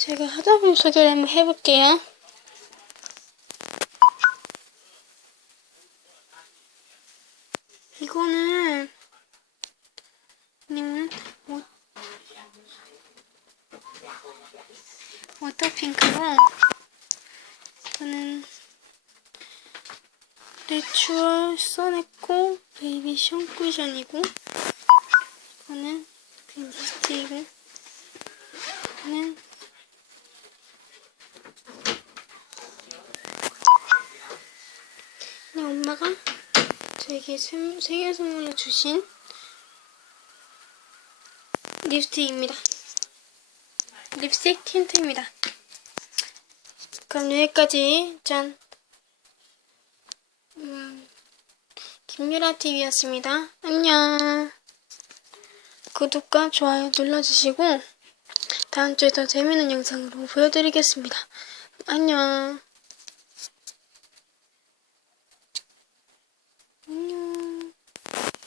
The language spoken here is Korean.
제가 화장품 소개를 한번 해볼게요. 이거는 님 워- 워터핑크로 이거는 내추럴 써냈고 베이비 숑쿠션이고 이거는 그 립스틱이고 이거는 엄마가 저에게 생- 생일 선물로 주신 립스틱입니다. 립스틱 틴트입니다. 그럼 여기까지 짠. 음, 김유라 TV였습니다. 안녕. 구독과 좋아요 눌러주시고 다음 주에 더 재밌는 영상으로 보여드리겠습니다. 안녕.